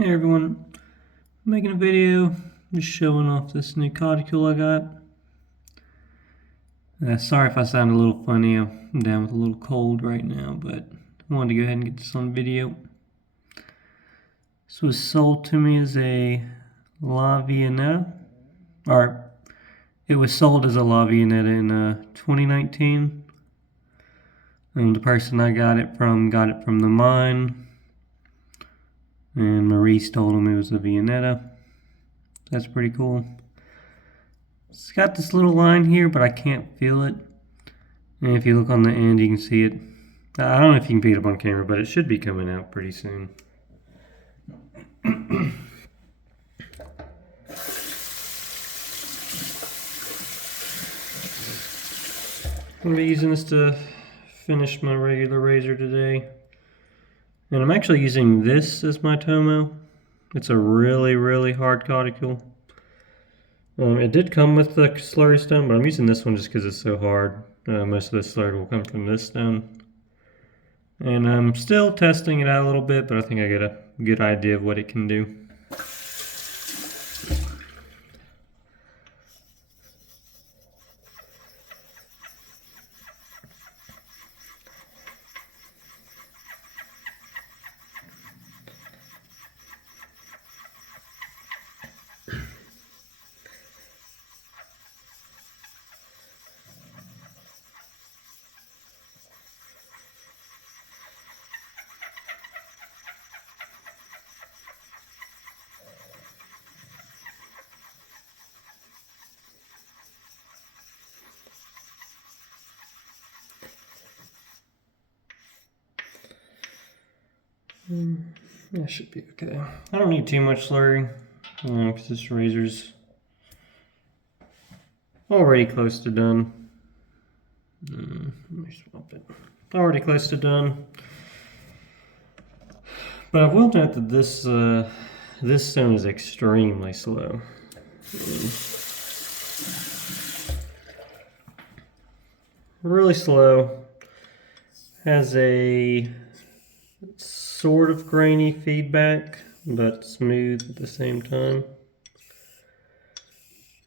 Hey everyone, making a video just showing off this new Coticule I got. Sorry if I sound a little funny, I'm down with a little cold right now, but I wanted to go ahead and get this on video. This was sold to me as a La Viennetta, or it was sold as a La Viennetta in 2019. The person I got it from the mine, and Maurice told him it was a Viennetta. That's pretty cool. It's got this little line here, but I can't feel it. And if you look on the end, you can see it. I don't know if you can pick it up on camera, but it should be coming out pretty soon. I'm going to be using this to finish my regular razor today. And I'm actually using this as my Tomo. It's a really, really hard Coticule. It did come with the slurry stone, but I'm using this one just because it's so hard. Most of the slurry will come from this stone. And I'm still testing it out a little bit, but I think I got a good idea of what it can do. That should be okay. I don't need too much slurry because this razor's already close to done. Let me swap it. Already close to done. But I will note that this stone is extremely slow. Really slow. Has a sort of grainy feedback, but smooth at the same time.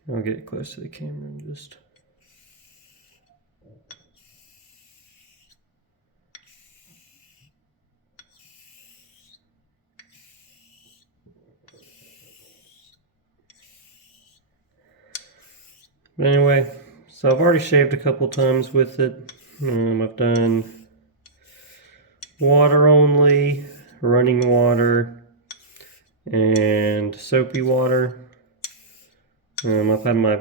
I'll get it close to the camera and just... But anyway, so I've already shaved a couple times with it. I've done water only, running water, and soapy water. I've had my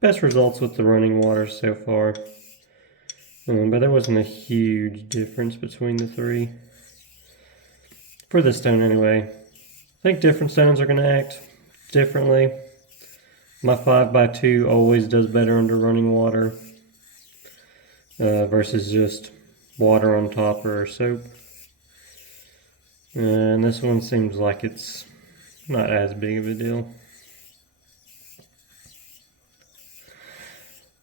best results with the running water so far, but there wasn't a huge difference between the three. For this stone anyway. I think different stones are going to act differently. My 5x2 always does better under running water versus just water on top or soap. And this one seems like it's not as big of a deal.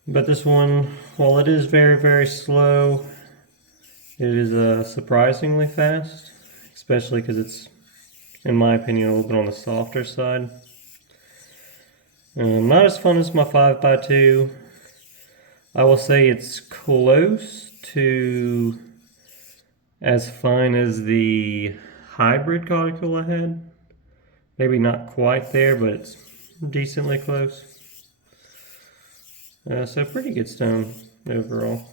But this one, while it is very, very slow, it is surprisingly fast, especially because it's, in my opinion, a little bit on the softer side. Not as fun as my 5x2. I will say it's close to as fine as the hybrid Coticule I had. Maybe not quite there, but it's decently close. So pretty good stone overall.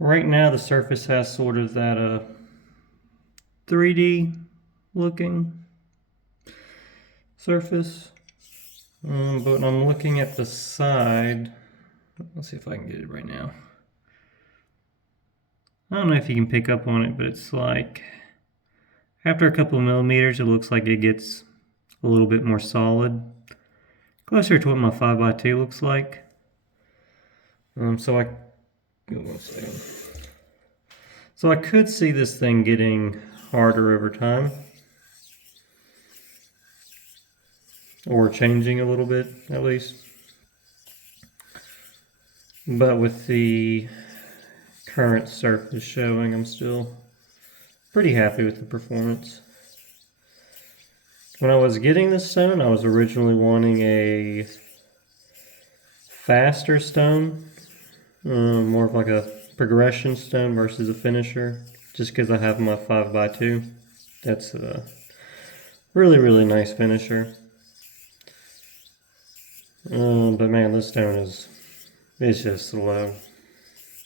Right now the surface has sort of that 3D looking surface, but when I'm looking at the side, let's see if I can get it right now. I don't know if you can pick up on it, but it's like after a couple of millimeters it looks like it gets a little bit more solid, closer to what my 5x2 looks like. So I could see this thing getting harder over time, or changing a little bit at least. But with the current surface showing, I'm still pretty happy with the performance. When I was getting this stone, I was originally wanting a faster stone, more of like a progression stone versus a finisher, just because I have my 5x2. That's a really, really nice finisher. But man, this stone it's just slow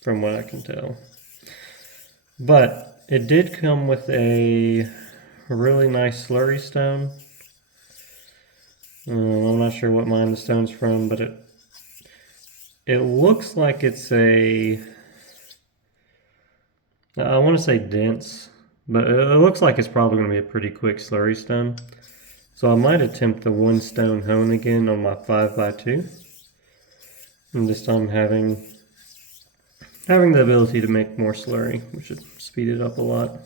from what I can tell. But it did come with a really nice slurry stone. I'm not sure what mine the stone's from, but it looks like it's I want to say dense, but it looks like it's probably going to be a pretty quick slurry stone. So I might attempt the one stone hone again on my 5x2. And this time having the ability to make more slurry, which would speed it up a lot.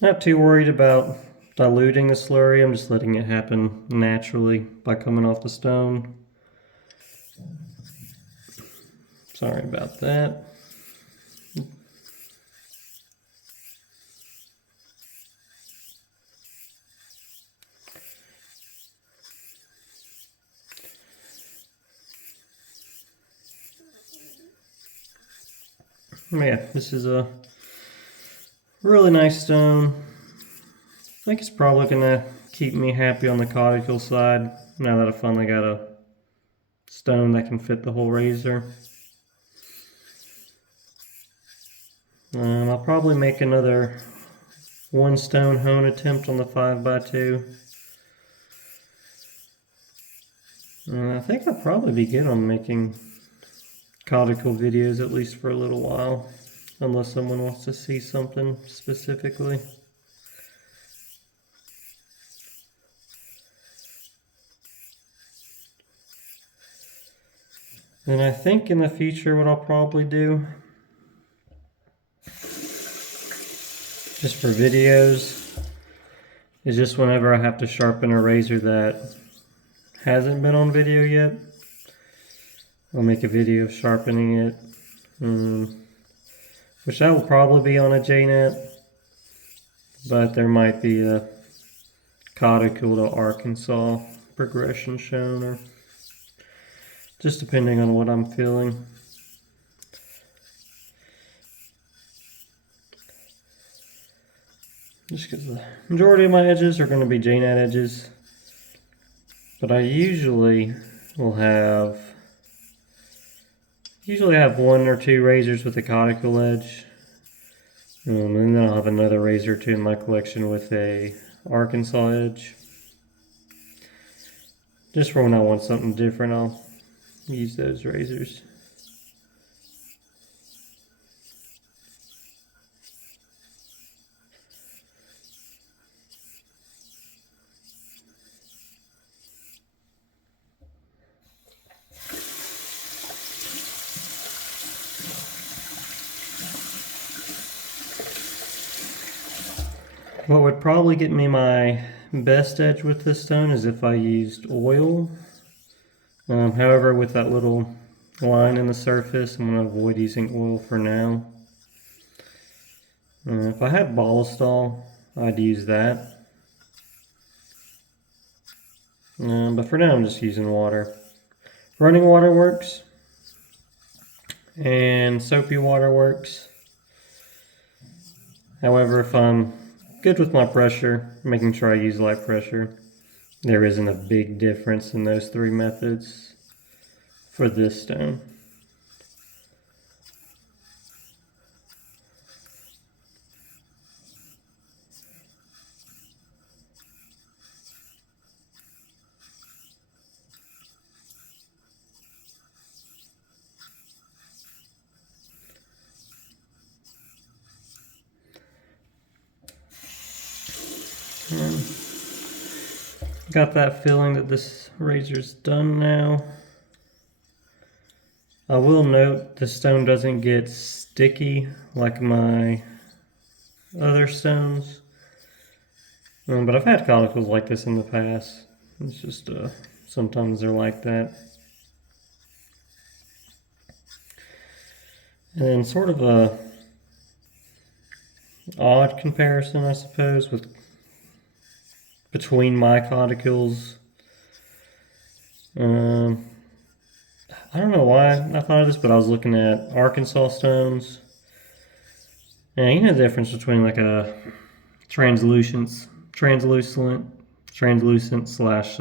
Not too worried about diluting the slurry. I'm just letting it happen naturally by coming off the stone. Sorry about that. Yeah, this is a really nice stone. I think it's probably gonna keep me happy on the Coticule side now that I finally got a stone that can fit the whole razor. I'll probably make another one stone hone attempt on the 5x2. I think I'll probably be good on making Coticule videos at least for a little while, unless someone wants to see something specifically. And I think in the future what I'll probably do, just for videos, is just whenever I have to sharpen a razor that hasn't been on video yet, I'll make a video of sharpening it, which that will probably be on a JNet, but there might be a Coticule to Arkansas progression shown, or just depending on what I'm feeling. Just because the majority of my edges are going to be JNet edges, but I usually have one or two razors with a Coticule edge, and then I'll have another razor or two in my collection with a Arkansas edge. Just for when I want something different, I'll use those razors. What would probably get me my best edge with this stone is if I used oil. However, with that little line in the surface, I'm going to avoid using oil for now. If I had Ballistol, I'd use that. But for now, I'm just using water. Running water works, and soapy water works. However, if I'm good with my pressure, making sure I use light pressure, there isn't a big difference in those three methods for this stone. got that feeling that this razor's done now. I will note the stone doesn't get sticky like my other stones. But I've had coticles like this in the past. It's just sometimes they're like that. And then sort of a odd comparison, I suppose, between my coticules. I don't know why I thought of this, but I was looking at Arkansas stones. And you know the difference between like a translucent slash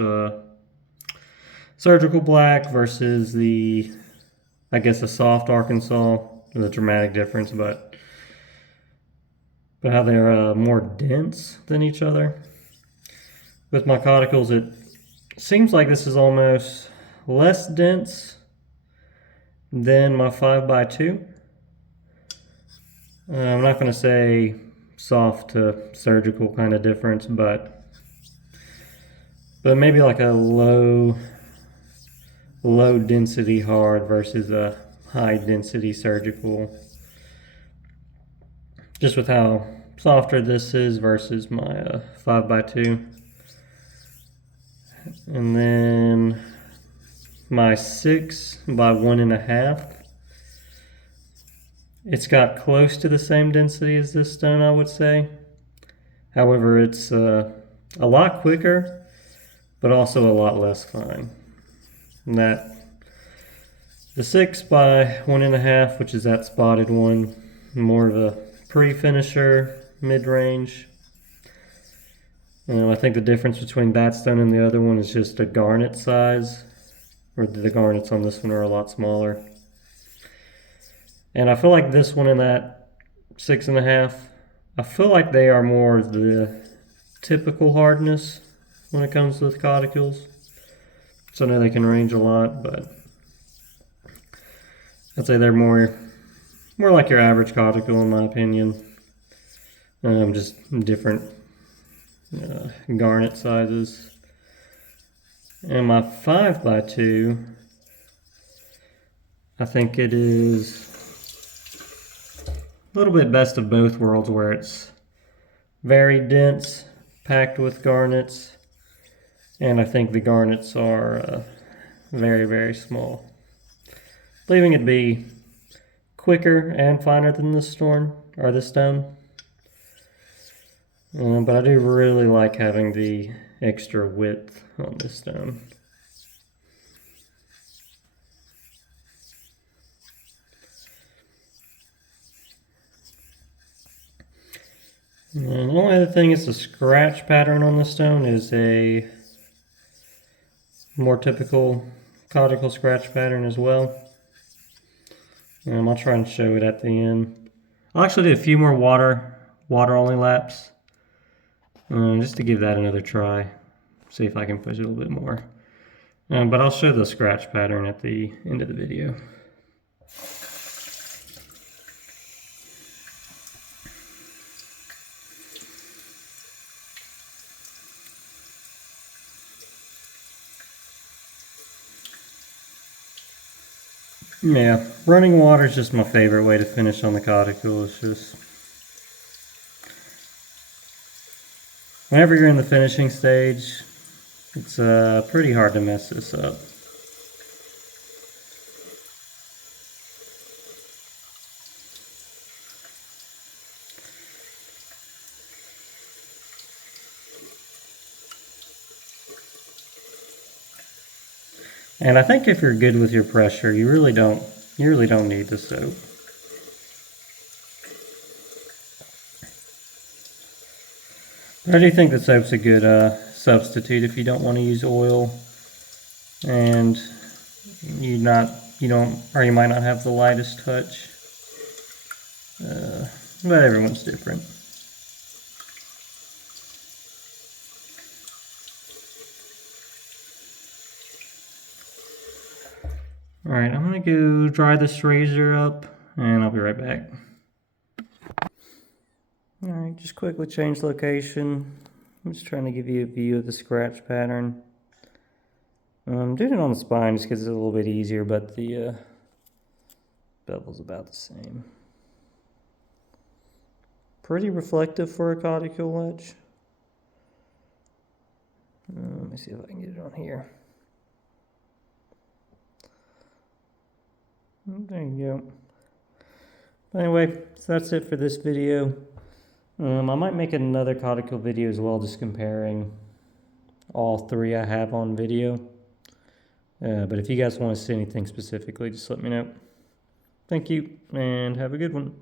surgical black versus the, I guess, a soft Arkansas. There's a dramatic difference, but how they're more dense than each other. With my coticles, it seems like this is almost less dense than my 5x2. I'm not going to say soft to surgical kind of difference, but maybe like a low density hard versus a high density surgical. Just with how softer this is versus my 5x2. And then my 6x1.5. It's got close to the same density as this stone, I would say. However, it's a lot quicker, but also a lot less fine. And that the 6x1.5, which is that spotted one, more of a pre-finisher, mid-range. I think the difference between that stone and the other one is just a garnet size, or the garnets on this one are a lot smaller. And I feel like this one and that 6.5, I feel like they are more the typical hardness when it comes with coticules. So I know they can range a lot, but I'd say they're more like your average coticule in my opinion. Just different garnet sizes. And my 5x2, I think it is a little bit best of both worlds, where it's very dense, packed with garnets, and I think the garnets are very, very small, leaving it be quicker and finer than this stone. But I do really like having the extra width on this stone. And the only other thing is the scratch pattern on the stone is a more typical coticle scratch pattern as well. I'll try and show it at the end. I'll actually do a few more water only laps, just to give that another try. See if I can push it a little bit more. But I'll show the scratch pattern at the end of the video. Yeah, running water is just my favorite way to finish on the coticule. It's just, whenever you're in the finishing stage, it's pretty hard to mess this up. And I think if you're good with your pressure, you really don't need the soap. But I do think the soap's a good substitute if you don't want to use oil, and you might not have the lightest touch. But everyone's different. Alright, I'm going to go dry this razor up, and I'll be right back. Alright, just quickly change location. I'm just trying to give you a view of the scratch pattern. I'm doing it on the spine just because it's a little bit easier, but the bevel's about the same. Pretty reflective for a Coticule edge. Let me see if I can get it on here. There you go. Anyway, so that's it for this video. I might make another Coticule video as well, just comparing all three I have on video. But if you guys want to see anything specifically, just let me know. Thank you, and have a good one.